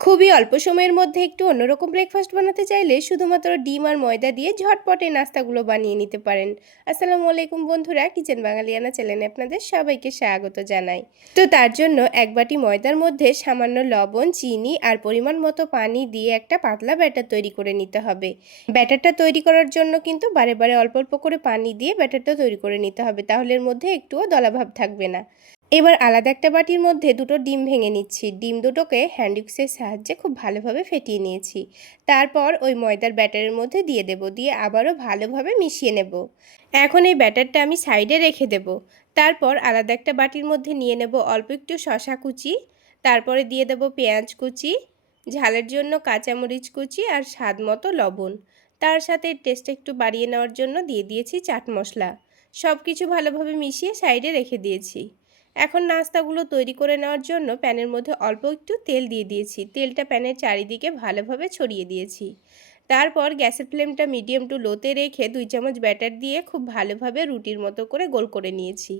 খুবই অল্প সময়ের মধ্যে একটু অন্যরকম ব্রেকফাস্ট বানাতে চাইলে শুধুমাত্র ডিম আর ময়দা দিয়ে ঝটপট এই নাস্তাগুলো বানিয়ে নিতে পারেন। আসসালামু আলাইকুম বন্ধুরা, কিচেন বাঙালিয়ানা চ্যানেলে আপনাদের সবাইকে স্বাগত জানাই। তো তার জন্য এক বাটি ময়দার মধ্যে সামান্য লবণ, চিনি আর পরিমাণ মতো পানি দিয়ে একটা পাতলা ব্যাটার তৈরি করে নিতে হবে। ব্যাটারটা তৈরি করার জন্য কিন্তু বারে বারে অল্প অল্প করে পানি দিয়ে ব্যাটারটা তৈরি করে নিতে হবে, তাহলে এর মধ্যে একটুও দলাভাব থাকবে না। এবার আলাদা একটা বাটির মধ্যে দুটো ডিম ভেঙে নিচ্ছি। ডিম দুটোকে হ্যান্ড উইক্সের সাহায্যে খুব ভালোভাবে ফেটিয়ে নিয়েছি। তারপর ওই ময়দার ব্যাটারের মধ্যে দিয়ে দেব, দিয়ে আবারও ভালোভাবে মিশিয়ে নেব। এখন এই ব্যাটারটা আমি সাইডে রেখে দেব। তারপর আলাদা একটা বাটির মধ্যে নিয়ে নেব অল্প একটু শসা কুচি, তারপরে দিয়ে দেব পেঁয়াজ কুচি, ঝালের জন্য কাঁচামরিচ কুচি আর স্বাদ মতো লবণ। তার সাথে টেস্টটা একটু বাড়িয়ে নেওয়ার জন্য দিয়ে দিয়েছি চাট মশলা। সব কিছু ভালোভাবে মিশিয়ে সাইডে রেখে দিয়েছি। এখন নাস্তাগুলো তৈরি করে নেওয়ার জন্য প্যানের মধ্যে অল্প একটু তেল দিয়ে দিয়েছি। তেলটা প্যানের চারিদিকে ভালোভাবে ছড়িয়ে দিয়েছি। তারপর গ্যাসের ফ্লেমটা মিডিয়াম টু লোতে রেখে 2 চামচ ব্যাটার দিয়ে খুব ভালোভাবে রুটির মতো করে গোল করে নিয়েছি।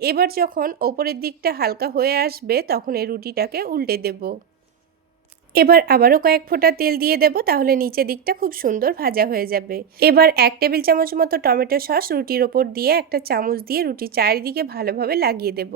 এবার যখন ওপরের দিকটা হালকা হয়ে আসবে তখন এই রুটিটাকে উল্টে দেব। এবার আবারও কয়েক ফোঁটা তেল দিয়ে দেব, তাহলে নিচের দিকটা খুব সুন্দর ভাজা হয়ে যাবে। এবার 1 টেবিল চামচ মতো টমেটো সস রুটির ওপর দিয়ে একটা চামচ দিয়ে রুটির চারিদিকে ভালোভাবে লাগিয়ে দেব।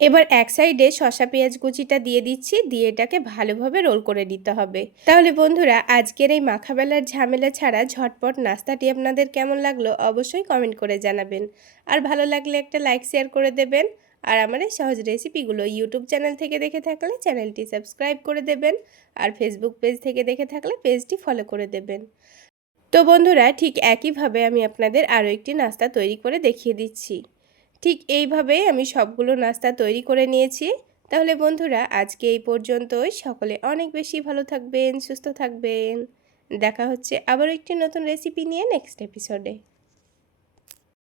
এবার এক সাইডে শসা পেঁয়াজ কুচিটা দিয়ে দিচ্ছি, দিয়ে এটাকে ভালোভাবে রোল করে নিতে হবে। তাহলে বন্ধুরা, আজকের এই মাখাবেলার ঝামেলা ছাড়া ঝটপট নাস্তাটি আপনাদের কেমন লাগলো অবশ্যই কমেন্ট করে জানাবেন। আর ভালো লাগলে একটা লাইক শেয়ার করে দেবেন। আর আমার এই সহজ রেসিপিগুলো ইউটিউব চ্যানেল থেকে দেখে থাকলে চ্যানেলটি সাবস্ক্রাইব করে দেবেন। আর ফেসবুক পেজ থেকে দেখে থাকলে পেজটি ফলো করে দেবেন। তো বন্ধুরা, ঠিক একইভাবে আমি আপনাদের আরও একটি নাস্তা তৈরি করে দেখিয়ে দিচ্ছি। ঠিক এইভাবেই আমি সবগুলো নাস্তা তৈরি করে নিয়েছি। তাহলে বন্ধুরা, আজকে এই পর্যন্তই। সকলে অনেক বেশি ভালো থাকবেন, সুস্থ থাকবেন। দেখা হচ্ছে আবার একটি নতুন রেসিপি নিয়ে নেক্সট এপিসোডে।